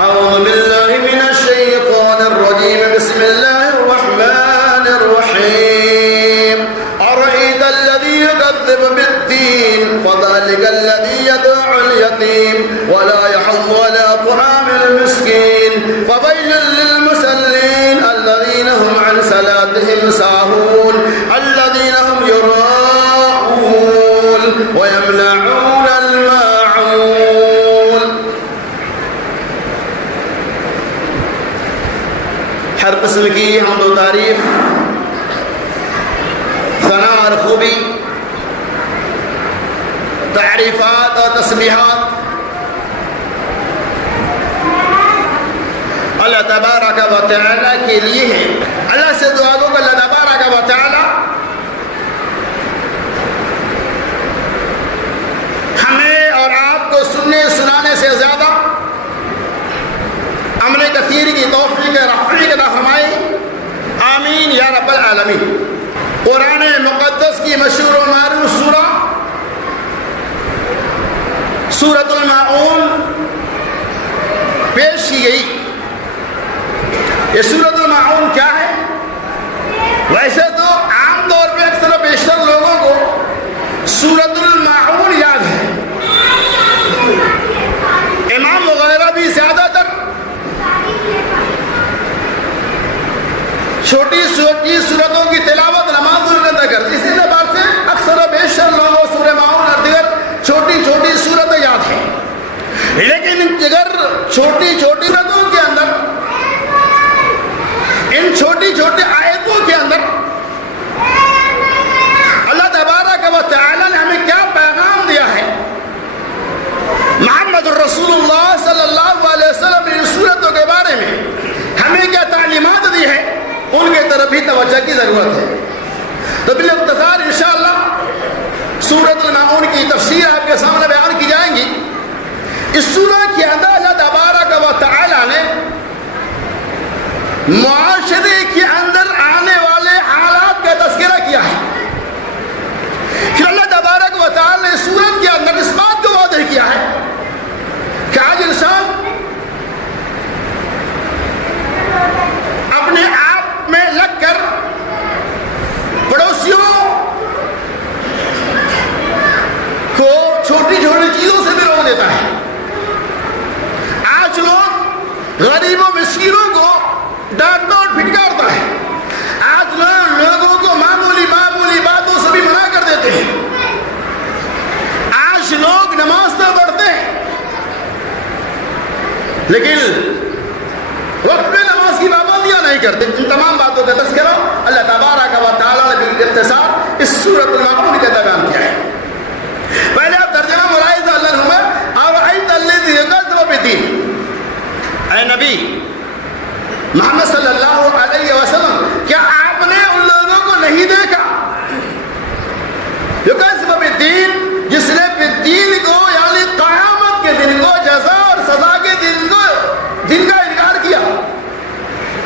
أعوذ بالله من الشيطان الرجيم بسم الله الرحمن الرحيم أرأيت الذي يكذب بالدين فذلك الذي يدعو اليتيم ولا يحض على طعام المسكين فويل للمصلين الذين هم عن صلاتهم ساهون الذين هم يراءون ويمنعون الماعون. ہر قسم کی حمد و تعریف، ثنا اور خوبی، تعریفات اور تسبیحات اللہ تبارک و تعالی کے لیے ہیں. اللہ سے دعا دو کہ اللہ تبارک و تعالی ہمیں اور آپ کو سننے سنانے سے زیادہ عمل کثیر کی توفیق رفیق عطا فرمائے. آمین یا رب العالمین. قرآن مقدس کی مشہور و معروف سورہ سورۃ الماعون پیش کی گئی. یہ سورۃ الماعون کیا ہے؟ ویسے تو عام طور پہ اکثر و بیشتر لوگوں کو سورۃ الماعون یاد ہے. امام وغیرہ بھی زیادہ تر چھوٹی چھوٹی سورتوں کی تلاوت نمازوں کے اندر کرتے. اسی اعتبار سے اکثر و بیشتر لوگوں سورہ ماعون اور دیگر چھوٹی چھوٹی سورتیں یاد ہیں. لیکن اگر چھوٹی چھوٹی سورتوں کے اندر ان چھوٹی چھوٹی آیتوں کے اندر اللہ تبارک و تعالی نے ہمیں کیا پیغام دیا ہے، محمد رسول اللہ صلی اللہ علیہ وسلم نے ان سورتوں کے بارے میں ہمیں کیا تعلیمات دی ہے، ان کے طرف بھی توجہ کی ضرورت ہے. تو بالاختصار انشاءاللہ سورۃ الماعون کی تفسیر آپ کے سامنے بیان کی جائیں گی. اس سورہ کے اندر اللہ تبارک و تعالی نے معاشرے کے اندر آنے والے حالات کا تذکرہ کیا ہے. پھر اللہ تبارک و تعالی نے سورت کے اندر اس بات کو واضح کیا ہے کہ آج انسان اپنے آپ میں لگ کر پڑوسیوں کو چھوٹی چھوٹی چیزوں سے بھی روک دیتا ہے. آج لوگ غریبوں مسکینوں کو ڈانٹ ڈانٹ پھٹکارتا ہے. آج لوگوں کو معمولی باتوں سے بھی منع کر دیتے ہیں. آج لوگ نماز تو پڑھتے ہیں لیکن وقت پہ نماز کی پابندیاں نہیں کرتے. ان تمام باتوں کا تذکرہ اللہ تبارک و تعالی نے باختصار اس سورۃ الماعون کے اندر بیان کیا ہے. پہلے آپ ترجمہ ملاحظہ اللہم ارأیت الذی یکذب بالدین. اے نبی محمد صلی اللہ علیہ وسلم، کیا آپ نے ان لوگوں کو نہیں دیکھا یکذب بالدین، جس نے بالدین کو یعنی قیامت کے دن کو، جزا اور سزا کے دن کا انکار کیا.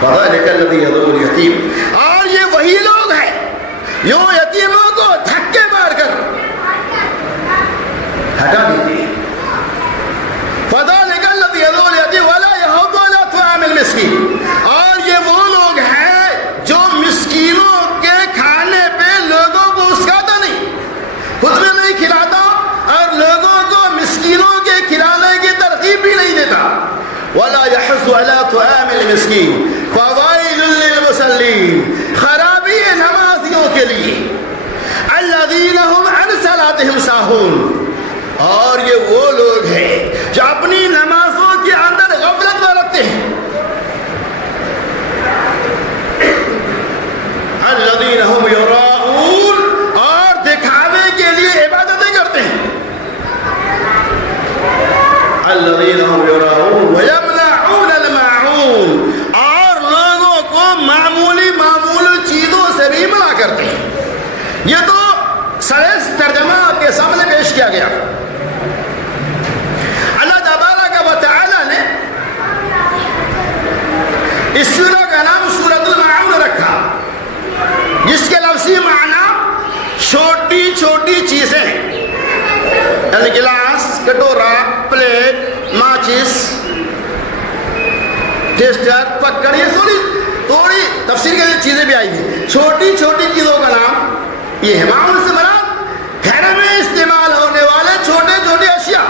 فذلک الذی یدعو الیتیم، اور یہ وہی لوگ ہیں جو یتیموں کو دھکے مار کر ہٹا دیتے ہیں. فذلک الذی یدعو الیتیم ولا یحض علی طعام المسکین، اور یہ وہ لوگ ہیں جو مسکینوں کے کھانے پہ لوگوں کو اسکاتا نہیں، خود میں نہیں کھلاتا اور لوگوں کو مسکینوں کے کھلانے کی ترغیب بھی نہیں دیتا. ولا يحض على طعام المسكين فويل للمصلين، خرابی ہے نمازیوں کے لیے. الذين هم عن صلاتهم ساهون، اور یہ وہ لوگ ہیں جو اپنی نمازوں کے اندر غفلت برتتے ہیں. الذين هم يراءون، اور دکھاوے کے لیے عبادتیں کرتے ہیں. الذين هم يراءون ويمنعون الماعون، اور لوگوں کو معمولی چیزوں سے بھی منع کرتے ہیں. یہ تو سلیس ترجمہ آپ کے سامنے پیش کیا گیا. اللہ تبارک و تعالی نے اس سورہ کا نام سورۃ الماعون رکھا، جس کے لفظی معنی چھوٹی چھوٹی چیزیں، یعنی گلاس، کٹورا، پلیٹ، ماچس، ٹیسٹر پکڑ، یہ تھوڑی تفسیر کے چیزیں بھی آئی ہیں. چھوٹی چھوٹی چیزوں کا نام یہ ہے. معمول سے مراد گھر میں استعمال ہونے والے چھوٹے چھوٹے اشیاء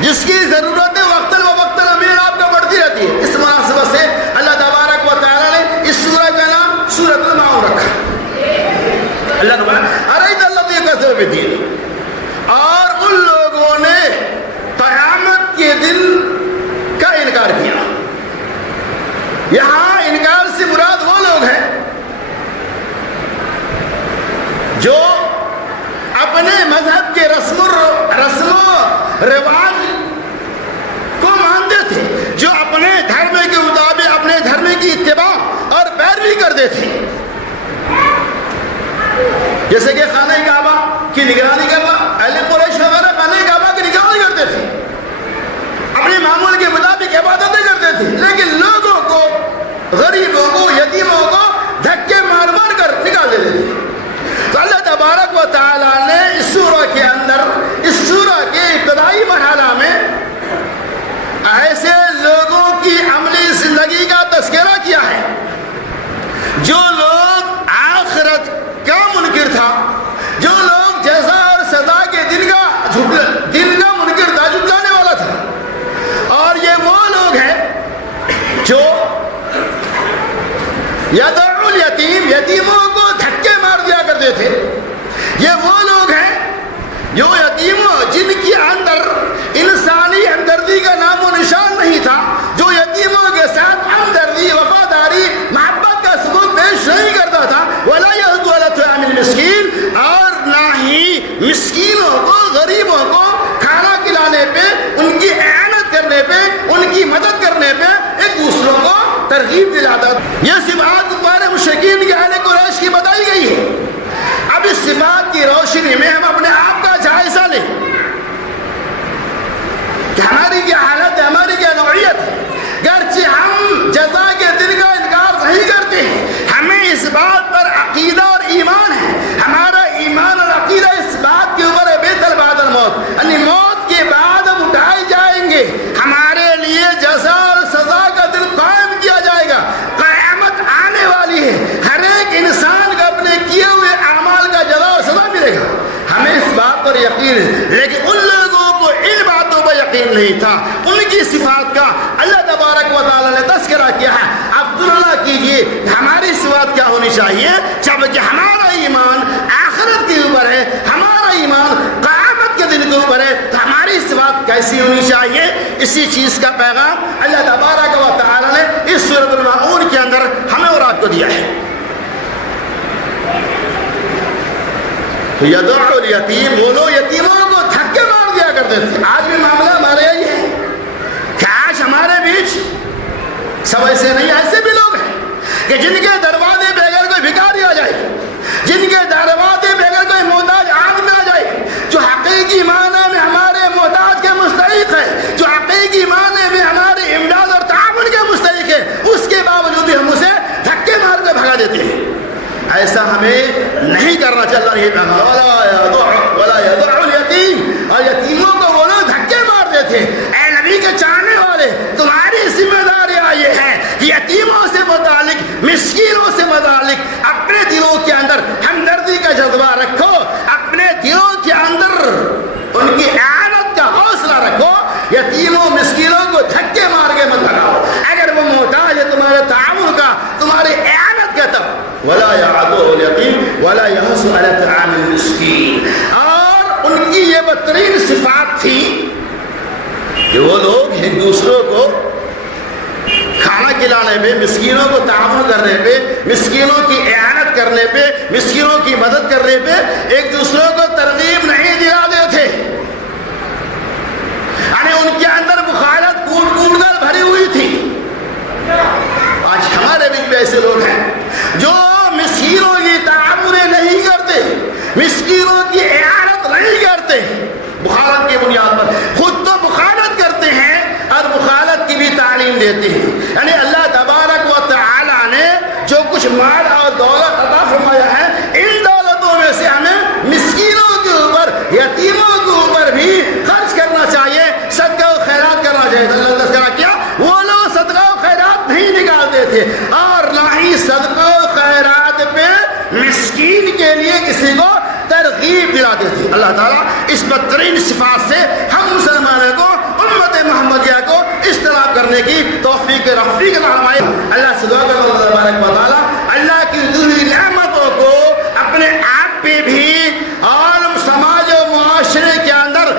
جس کی ضرورتیں وقتاً وقتاً امیر آپ کو بڑھتی رہتی ہے. اس مناسبت سے اللہ تبارک و تعالیٰ نے اس سورہ کا نام سورۃ المعون رکھا. اللہ تبارک ارأیت الذی یکذب بالدین، اور ان لوگوں نے قیامت کے دن کا انکار کیا. یہاں انکار سے مراد وہ لوگ ہیں جو اپنے مذہب کے رسم و رواج کو مانتے تھے، جو اپنے دھرم کے مطابق اپنے دھرم کی اتباع اور پیروی کرتے تھے. جیسے کہ خانہ کعبہ کی نگرانی کرنا، اہل قریش وغیرہ خانہ کعبہ کی نگرانی کرتے تھے، اپنے معمول کے مطابق عبادتیں کرتے تھے، لیکن لوگوں کو، غریبوں کو، یتیموں کو دھکے مار مار کر نکال دیتے تھے. تو اللہ تبارک و تعالیٰ نے اس سورہ کے اندر، اس سورہ کے ابتدائی مرحلہ میں ایسے لوگوں کی عملی زندگی کا تذکرہ کیا ہے جو لوگ آخرت کا منکر تھا، جو لوگ جزا اور سزا کے دن کا منکر تھا، جھٹلانے والا تھا. اور یہ وہ لوگ ہیں جو یدعو الیتیم، یتیموں کو دھکے مار دیا کرتے تھے. یہ وہ لوگ ہیں جو یتیموں، جن کے اندر انسانی ہمدردی کا نام و نشان نہیں تھا، جو یتیموں کے ساتھ ہمدردی، وفاداری، محبت کا ثبوت پیش نہیں کرتا تھا. ولا یحض علی طعام المسکین، اور نہ ہی مسکینوں کو، غریبوں کو کھانا کھلانے پہ، ان کی اعانت کرنے پہ، ان کی مدد کرنے پہ ایک دوسروں کو ترغیب دلاتا. یہ صفات کفار مشرکین کے اہل قریش کی بتائی گئی ہے. اب اس صفات کی روشنی میں ہم اپنے آپ کا جائزہ لیں کہ ہماری کیا حالت ہے، ہماری کیا نوعیت ہے. گرچہ ہم جزا کے دن کا انکار نہیں کرتے ہیں، ہمیں اس بات پر عقیدہ اور ایمان ہے. ہمارا ایمان اور عقیدہ اس بات کے اوپر ہے بیتل بعد الموت، یعنی موت کے بعد ہم اٹھائے جائیں گے. ہمارے لیے جزا اور سزا کا دن قائم کیا جائے گا. قیامت آنے والی ہے، ہر ایک انسان کا اپنے کیے ہوئے اعمال کا جزا اور سزا ملے گا. ہمیں اس بات پر یقین ہے، لیکن ان لوگوں کو ان باتوں پر یقین نہیں تھا. ان کی صفات کا اللہ تبارک و تعالیٰ نے تذکرہ کیا ہے. اب تلنا کیجئے ہماری صفات کیا ہونی چاہیے، جبکہ ہمارا ایمان آخرت کے اوپر ہے، ہمارا ایمان قیامت کے دن کے اوپر ہے، تو ہماری صفات کیسی ہونی چاہیے. اسی چیز کا پیغام اللہ تبارک و تعالیٰ نے اس سورۃ المعون کے اندر ہمیں اور آپ کو دیا ہے. یدعو الیتیم، وہ لوگ یتیموں کو دھکے مار دیا کرتے تھے. آج بھی معاملہ ہمارے یہی ہے کہ آج ہمارے بیچ سب ایسے نہیں، ایسے بھی لوگ ہیں کہ جن کے دروازے پہ اگر کوئی بھکاری آ جائے، جن کے دروازے پہ اگر کوئی محتاج آدمی آ جائے جو حقیقی معنی میں ہمارے محتاج کے مستحق ہے، جو حقیقی معنی میں ہمارے امداد اور تعاون کے مستحق ہے، اس کے باوجود بھی ہم اسے دھکے مار کے بھگا دیتے ہیں. ایسا ہمیں نہیں کرنا چاہیے. اللہ یہ کہا ولا یدع الیتیم، اور یتیموں کو وہ لوگ دھکے مارتے تھے. اے نبی کے چاہنے والے، تمہاری ذمہ داریاں یہ ہے کہ یتیموں سے متعلق، مسکینوں سے متعلق اپنے دلوں کے اندر ہمدردی کا جذبہ رکھو، اپنے دلوں کے اندر ان کی اعانت کا حوصلہ رکھو. یتیموں مسکینوں کو دھکے مار کے مت بھگاؤ. اگر وہ محتاج ہے تمہارے تعاون کا، تمہاری اعانت کا، تب ولا یعدو الیتیم ولا یحض علی طعام المسکین. اور ان کی یہ بدترین صفات تھی کہ وہ لوگ ایک دوسروں کو کھانا کھلانے پہ، مسکینوں کو تعاون کرنے پہ، مسکینوں کی اعانت کرنے پہ، مسکینوں کی مدد کرنے پہ ایک دوسروں کو ترغیب نہیں دلاتے تھے. یعنی ان کے اندر مخالفت کوٹ کوٹ کر بھری ہوئی تھی. آج ہمارے بیچ میں ایسے لوگ ہیں جو مسکینوں کی تعاون نہیں کرتے، مسکینوں کی اعانت نہیں کرتے، مخالفت کی بنیاد پر خود تو مخالفت کرتے ہیں اور مخالفت کی بھی تعلیم دیتے ہیں. یعنی اللہ تبارک و تعالی نے جو کچھ مال اور دولت عطا فرمایا ہے، ان دولتوں میں سے ہمیں مسکینوں کے اوپر، یتیموں کے اوپر بھی خرچ کرنا چاہیے، صدقہ و خیرات کرنا چاہیے. اللہ نے کیا وہ لوگ صدقہ و خیرات توفیق دلاتے تھے. اللہ تعالیٰ اس بدترین صفات سے ہم مسلمانوں کو امت محمدیہ کو اجتناب کرنے کی توفیق رفیق عطا فرمائے. اللہ سے دعا کرتا ہوں تبارک و تعالیٰ اللہ کی دی نعمتوں کو اپنے آپ پہ بھی اور سماج و معاشرے کے اندر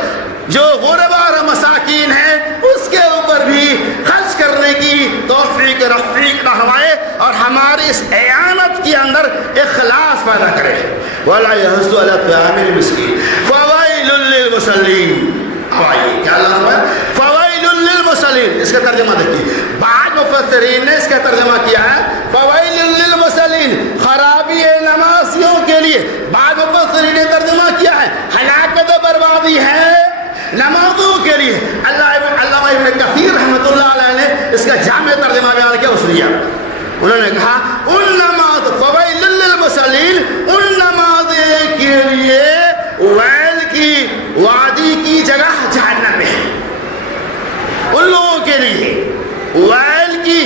جو غربا اور مساکین ہیں اس کے اوپر بھی خرچ کرنے کی توفیق رفیق عطا فرمائے اور ہماری اس اعانت کے اندر اخلاص پیدا کرے. وَلَا يَحُضُّ عَلَىٰ طَعَامِ الْمِسْكِينِ فَوَيْلٌ لِّلْمُصَلِّينَ. کیا اللہ ہے؟ فَوَيْلٌ لِّلْمُصَلِّينَ. اس کا ترجمہ دیکھیے. بعض مفسرین نے اس کا ترجمہ کیا ہے فَوَيْلٌ لِّلْمُصَلِّينَ خرابی ہے نمازیوں کے لیے. بعض مفسرین نے ترجمہ کیا ہے ہلاکت و بربادی ہے نمازوں کے لیے. علامہ ابن کثیر رحمۃ اللہ علیہ نے اس کا جامع ترجمہ بیان کیا اس لیے انہوں نے کہا ان نماز فویل للمصلین ان نماز کے لیے ویل کی وادی کی جگہ جہنم ہے. ان لوگوں کے لیے ویل کی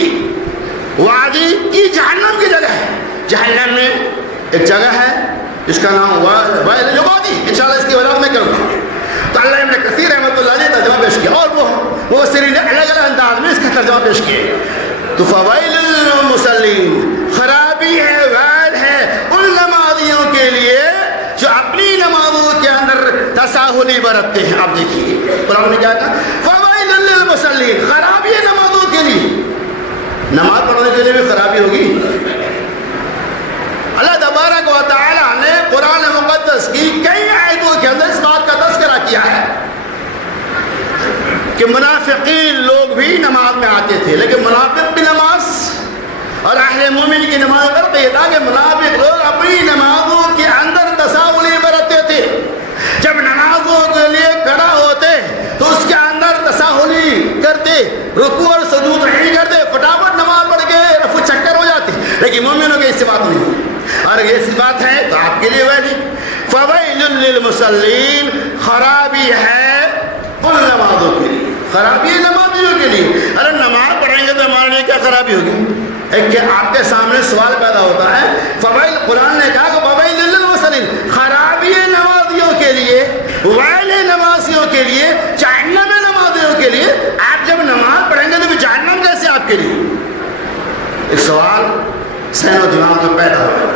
وادی کی جہنم کی جگہ ہے. جہنم میں ایک جگہ ہے اس کا نام ویل جو وادی انشاءاللہ اس کی وضاحت میں کروں گا. تو اللہ ابن کثیر رحمۃ اللہ نے ترجمہ پیش کیا اور وہ مفسرین نے الگ الگ انداز میں اس کا ترجمہ پیش کیا. تو فویل للمصلین خرابی ہے ویل ہے ان نمازیوں کے لیے جو اپنی نمازوں کے اندر تساہلی برتتے ہیں. اب دیکھیے قرآن نے کیا کہا فویل للمصلین خرابی ہے نمازوں کے لیے. نماز پڑھنے کے لیے بھی خرابی ہوگی. اللہ تبارک و تعالیٰ نے قرآن مقدس کی کئی آیتوں کے اندر اس بات کا تذکرہ کیا ہے کہ منافقین لوگ بھی نماز میں آتے تھے لیکن منافق بھی نماز اور اہل مومن کی نماز پڑھتے تاکہ منافق لوگ اپنی نمازوں کے اندر تساہلی برتتے تھے. جب نمازوں کے لیے کھڑا ہوتے تو اس کے اندر تساہلی کرتے رکوع اور سجود نہیں کرتے فٹافٹ نماز پڑھ کے رفع چکر ہو جاتے. لیکن مومنوں کی اس بات نہیں اور یہ صفات ہے تو آپ کے لیے ویلی فویل للمصلین خرابی ہے ان نمازوں کے لیے. خرابی ہے نمازیوں کے لیے. ارے نماز پڑھیں گے تو ہمارے لیے کیا خرابی ہوگی. ایک کہ آپ کے سامنے سوال پیدا ہوتا ہے فویل قرآن نے کہا کہ فویل للمصلین خرابی ہے نمازیوں کے لیے ویل ہے نمازیوں کے لیے جہنم ہے نمازیوں کے لیے. آپ جب نماز پڑھیں گے تو جہنم کیسے آپ کے لیے. ایک سوال ذہن و دماغ میں پیدا ہوا ہے.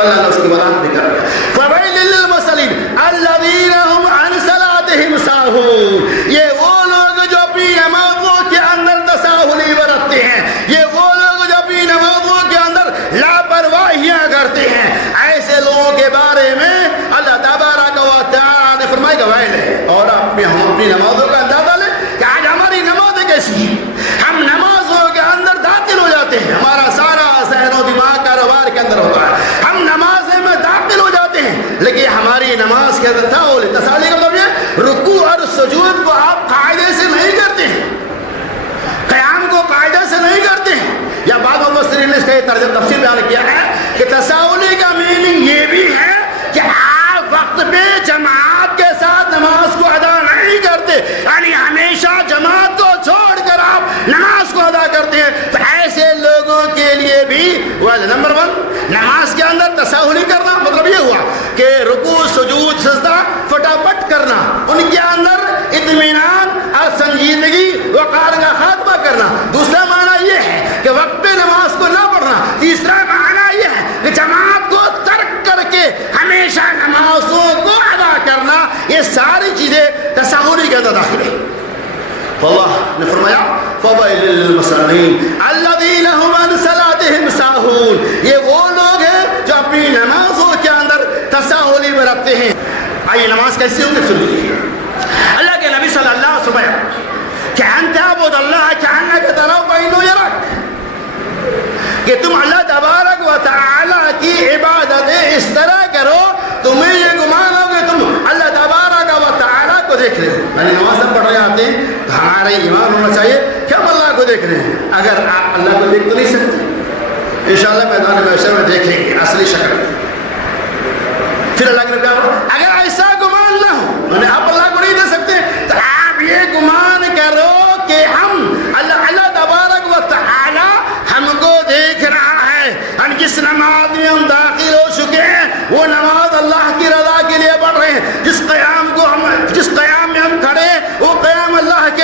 اللہ نے اس کی وضاحت بھی کر دیا فویل للمصلین الذین هم عن صلاتهم ساہون. یہ وہ لوگ جو اپنی نمازوں کے اندر تساہلی برتتے ہیں. یہ وہ لوگ جو اپنی نمازوں کے اندر لاپرواہیاں کرتے ہیں. ایسے لوگوں کے بارے میں اللہ تبارک و تعالیٰ نے فرمایا کہ ویل ہے. اور ہم اپنی نمازوں کا اندازہ لیں کہ آج ہماری نمازیں کیسی ہیں. ہم نمازوں کے اندر داخل ہو جاتے ہیں ہمارا سارا ذہن و دماغ کاروبار کے اندر ہوتا ہے. ہم نمازیں میں داخل ہو جاتے ہیں لیکن ہماری نماز کے اندر تساہلی کا مطلب یہ رکوع اور سجود کو آپ قاعدے سے نہیں کرتے ہیں قیام کو قاعدے سے نہیں کرتے ہیں. یا بعض مفسرین نے اس کا تفسیر بیان کیا ہے کہ تساہلی کا میننگ یہ بھی ہے کہ آپ وقت پہ جماعت کے ساتھ نماز کو ادا نہیں کرتے یعنی ہمیشہ جماعت کو چھوڑ کر آپ نماز کو ادا کرتے ہیں. تو ایسے لوگوں کے لیے بھی نمبر 1 نماز کے اندر تساہلی کرنا مطلب یہ ہوا کہ رکوع سجود سجدہ فٹافٹ کرنا ان کے اندر اطمینان اور سنجیدگی وقار کا خاتمہ کرنا. دوسرا معنی یہ ہے کہ وقت پہ نماز کو نہ پڑھنا. تیسرا معنی یہ ہے کہ جماعت کو ترک کر کے ہمیشہ نمازوں کو ادا کرنا. یہ ساری چیزیں تساہلی کے اندر داخل ہیں. اللہ نے فرمایا فویل للمصلین الذین هم عن صلاتهم ساہون. یہ وہ لوگ ہیں جو اپنی نمازوں کے اندر تساہلی میں رکھتے ہیں. آئیے نماز کیسی ہوگی سن لیجیے. اللہ کے نبی صلی اللہ علیہ وسلم کہ ان تعبد اللہ کأنک تراه فإنه یراک کہ تم اللہ تبارک و تعالی کی عبادت اس طرح کرو تمہیں یہ گمان ہو کہ تم اللہ تبارک و تعالی کو دیکھ رہے ہو. یعنی نماز پڑھ رہے آتے ہیں تو ہمارا ایمان ہونا چاہیے کہ ہم اللہ کو دیکھ رہے ہیں. اگر آپ اللہ کو دیکھ تو نہیں سکتے انشاءاللہ میدان محشر میں دیکھیں گے اصلی شکل. پھر اللہ کے نبی اگر ایسا گمان نہ ہو یعنی آپ اللہ کو نہیں دیکھ سکتے تو آپ یہ گمان کرو کہ ہم اللہ تبارک و تعالی ہم کو دیکھ رہا ہے. اور جس نماز میں ہم داخل ہو چکے ہیں وہ نماز اللہ کی رضا کے لیے پڑھ رہے ہیں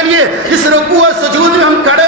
لیے جس رکوع اور سجود میں ہم کھڑے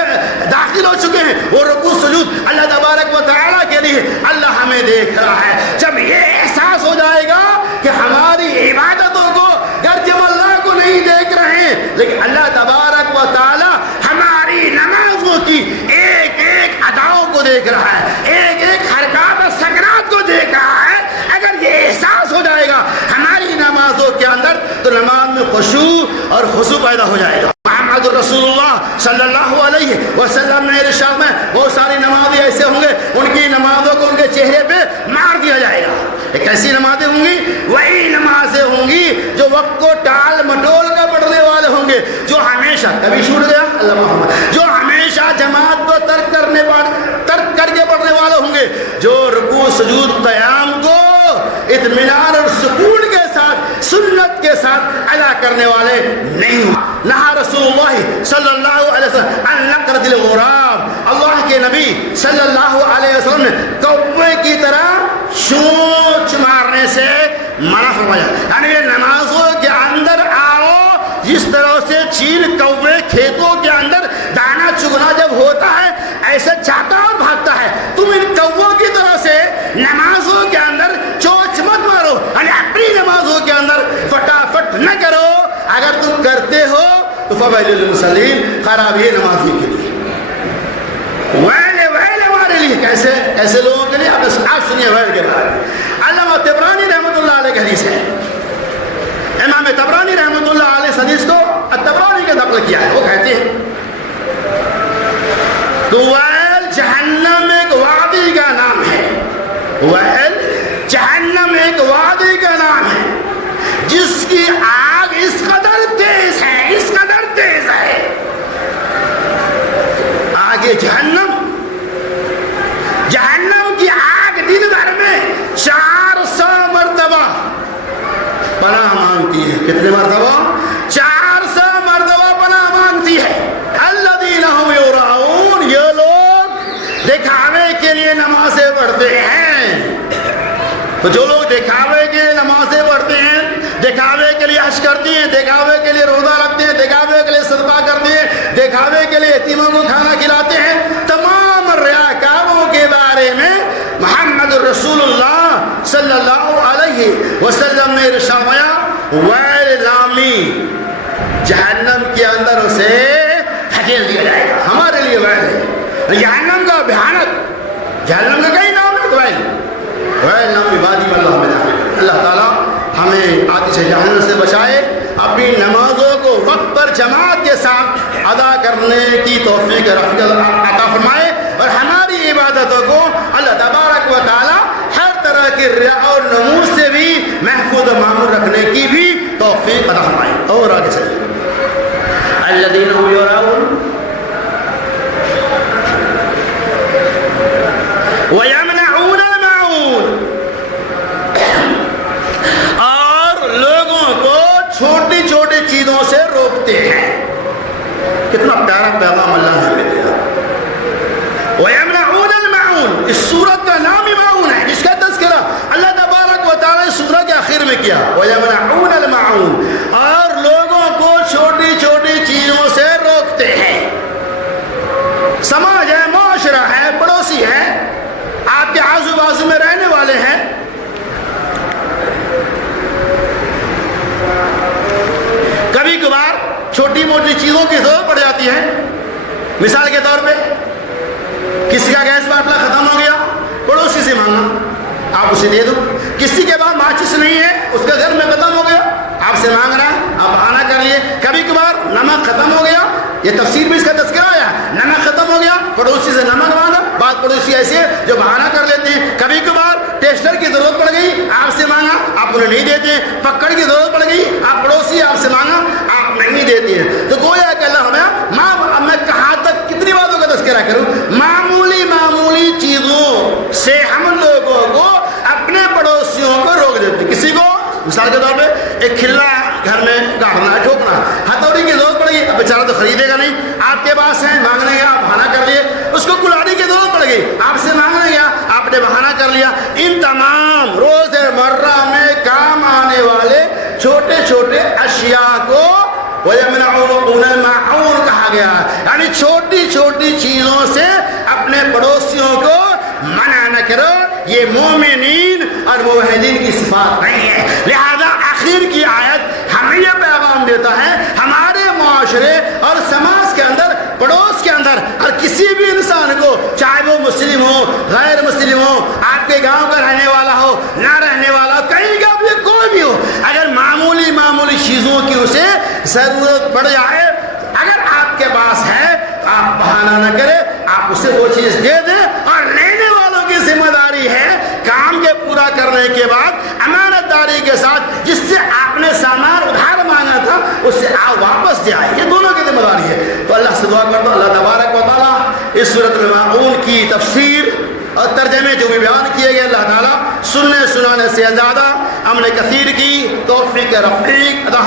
داخل ہو چکے ہیں، وہ رکوع سجود اللہ تبارک و تعالیٰ کے لیے، اللہ ہمیں دیکھ رہا ہے۔ جب یہ احساس ہو جائے گا کہ ہماری عبادتوں کو گرچہ ہم اللہ کو نہیں دیکھ رہے ہیں لیکن اللہ تبارک و تعالیٰ ہماری نمازوں کی ایک ایک اداؤں کو دیکھ رہا ہے، ایک ایک حرکات اور سکنات کو دیکھ رہا ہے، اگر یہ احساس ہو جائے گا ہماری نمازوں کے اندر تو نماز میں خشوع اور خضوع پیدا ہو جائے گا۔ محمد رسول اللہ صلی اللہ علیہ وسلم نے ارشاد میں بہت ساری نمازیں ایسے ہوں گے ان کی نمازوں کو ان کے چہرے پہ مار دیا جائے گا۔ ایک ایسی نمازیں ہوں گی، وہی نمازیں ہوں گی جو وقت کو ٹال مٹول کر پڑھنے والے ہوں گے، جو ہمیشہ کبھی چھوٹ گیا اللہ محمد، جو ہمیشہ جماعت کو ترک کر کے پڑھنے والے ہوں گے، جو رکوع سجود قیام کو اطمینان اور سکون کے ساتھ سنت کے ساتھ ادا کرنے والے نہیں ہوں۔ نہا رسول اللہ صلی اللہ علیہ وسلم عن نقرۃ الغراب، اللہ کے نبی صلی اللہ علیہ وسلم نے کوے کی طرح چونچ مارنے سے منع فرمایا، یعنی یہ نمازوں کے اندر آؤ جس طرح سے چیل کوے کھیتوں کے اندر دانا چگنا جب ہوتا ہے ایسے چاہتا اور بھاگتا ہے، تم ان کووں کی طرح سے نمازوں کے اندر چونچ مت مارو، یعنی اپنی نمازوں کے اندر فٹافٹ نہ کرو، اگر تم کرتے ہو تو فویل للمصلین، خرابی ہے نمازی کے لیے، ویل ہمارے لیے، کیسے لوگوں کے لیے؟ آپ سنیے ویل کے بارے میں۔ علامہ طبرانی رحمۃ اللہ علیہ کی حدیث ہے، امام طبرانی رحمۃ اللہ علیہ اس حدیث کو الطبرانی کا نقل کیا ہے، وہ کہتے ہیں ویل جہنم ایک وادی کا نام ہے، ویل جہنم ایک وادی کا نام ہے جس کی آگ اس قدر تیز ہے، اس قدر تیز ہے، آگے جہنم کی آگ دن بھر میں 400 مرتبہ پناہ مانگتی ہے۔ کتنے مرتبہ؟ 400 مرتبہ پناہ مانگتی ہے۔ الذین هم یراؤون، یہ لوگ دکھاوے کے لیے نمازیں پڑھتے ہیں، تو جو لوگ دکھاوے کے لیے نمازیں پڑھتے ہیں، دکھاوے کے لیے حج کرتے ہیں، دکھاوے کے لیے روزہ رکھتے ہیں، دکھاوے کے لیے صدقہ کرتے ہیں، دکھاوے کے لیے یتیموں کو کھانا کھلاتے ہیں، تمام ریاکاروں کے بارے میں محمد رسول اللہ صلی اللہ علیہ وسلم نے ارشاد فرمایا ویل لامی، جہنم کے اندر اسے دھکیل دیا جائے گا۔ ہمارے لیے ویل ہے، جہنم کا بھیانک، جہنم کا کئی نام ہے، ویل نامی وادی میں اللہ تعالیٰ ہمیں آتش جہنم سے بچائے، اپنی نمازوں کو وقت پر جماعت کے ساتھ ادا کرنے کی توفیق عطا فرمائے، اور ہماری عبادتوں کو اللہ تبارک و تعالیٰ ہر طرح کی ریا اور نمود سے بھی محفوظ و معمول رکھنے کی بھی توفیق عطا فرمائے۔ اور آگے چلیے، الذین هم یراؤون وَيَمْنَعُونَ الْمَاعُونَ، اور لوگوں کو چھوٹی چھوٹی چیزوں سے روکتے ہیں۔ کتنا پیارا پیغام اللہ نے ہمیں دیا۔ وَيَمْنَعُونَ الْمَاعُونَ، اس سورت کا نام ہی معون ہے، جس کا تذکرہ اللہ تبارک و تعالیٰ نے سورہ کے آخر میں کیا۔ وَيَمْنَعُونَ الْمَاعُونَ، اور لوگوں کو چھوٹی چھوٹی چیزوں سے روکتے ہیں۔ سماج ہے، معاشرہ ہے، پڑوسی ہے، آپ کے آزو بازو میں رہنے والے ہیں، کبھی کبھار چھوٹی موٹی چیزوں کی ضرورت پڑ جاتی ہے۔ مثال کے طور پہ کسی کا گیس باٹلا ختم ہو گیا، پڑوسی سے مانگنا، آپ اسے دے دو۔ کسی کے پاس ماچس نہیں ہے، اس کا گھر میں ختم ہو گیا، آپ سے مانگ رہا ہے، آپ بہانہ کر لیے۔ کبھی کبھار نمک ختم ہو گیا، یہ تفسیر بھی اس کا تذکرہ آیا، نمک ختم ہو گیا، پڑوسی سے نمک مانگا۔ بعض پڑوسی ایسے ہیں جو بہانہ کر لیتے ہیں۔ کبھی کبھار ٹیسٹر کی ضرورت پڑ گئی، آپ سے مانگا، آپ انہیں نہیں دیتے ہیں۔ پکڑ کی ضرورت پڑ گئی، آپ پڑوسی آپ سے مانگا، آپ نہیں دیتے ہیں۔ تو گویا کہ اللہ ہمیں میں کہاں تک کتنی باتوں کا تذکرہ کروں، معمولی چیزوں سے ہم لوگوں کو اپنے پڑوسیوں کو روک دیتے ہیں۔ کسی کو مثال کے طور پہ ایک کھلا گھر میں کاٹنا ہے، ٹھوکنا ہے، ہتھوڑی کی ضرورت پڑے گی، اب بیچارہ تو خریدے گا نہیں، آپ کے پاس ہے، مانگنے گیا، آپ بہانہ کر لیے۔ اس کو کلاڑی کی ضرورت پڑ گئی، آپ سے مانگنے گیا، آپ نے بہانہ کر لیا۔ ان تمام روز مرہ میں کام آنے والے چھوٹے چھوٹے اشیاء کو وَيَمْنَعُونَ الْمَاعُونَ گیا. یعنی چھوٹی چھوٹی چیزوں سے اپنے پڑوسیوں کو منع نہ کرو. یہ مومنین اور موحدین کی صفات نہیں ہے. لہذا آخر کی آیت ہمیں یہ پیغام دیتا ہے ہمارے معاشرے اور سماج کے اندر, پڑوس کے اندر, اور کسی بھی انسان کو, چاہے وہ مسلم ہو غیر مسلم ہو, آپ کے گاؤں کا رہنے والا ہو نہ رہنے والا ہو, کہیں کا بھی کوئی بھی ہو, اگر معمولی چیزوں کی اسے ضرورت پڑ جائے, اگر آپ کے پاس ہے آپ بہانہ نہ کریں, آپ اسے وہ چیز دے دیں. اور لینے والوں کی ذمہ داری ہے کام کے پورا کرنے کے بعد امانت داری کے ساتھ جس سے آپ نے سامان ادھار مانگا تھا اس سے آپ واپس دے آئے. یہ دونوں کی ذمہ داری ہے. تو اللہ سے دعا کرتا ہوں اللہ تبارک و تعالیٰ اس سورۃ الماعون کی تفسیر اور ترجمے جو بھی بیان کیے گئے اللہ تعالیٰ سننے سنانے سے زیادہ عمل کثیر کی توفیق رفیق عطا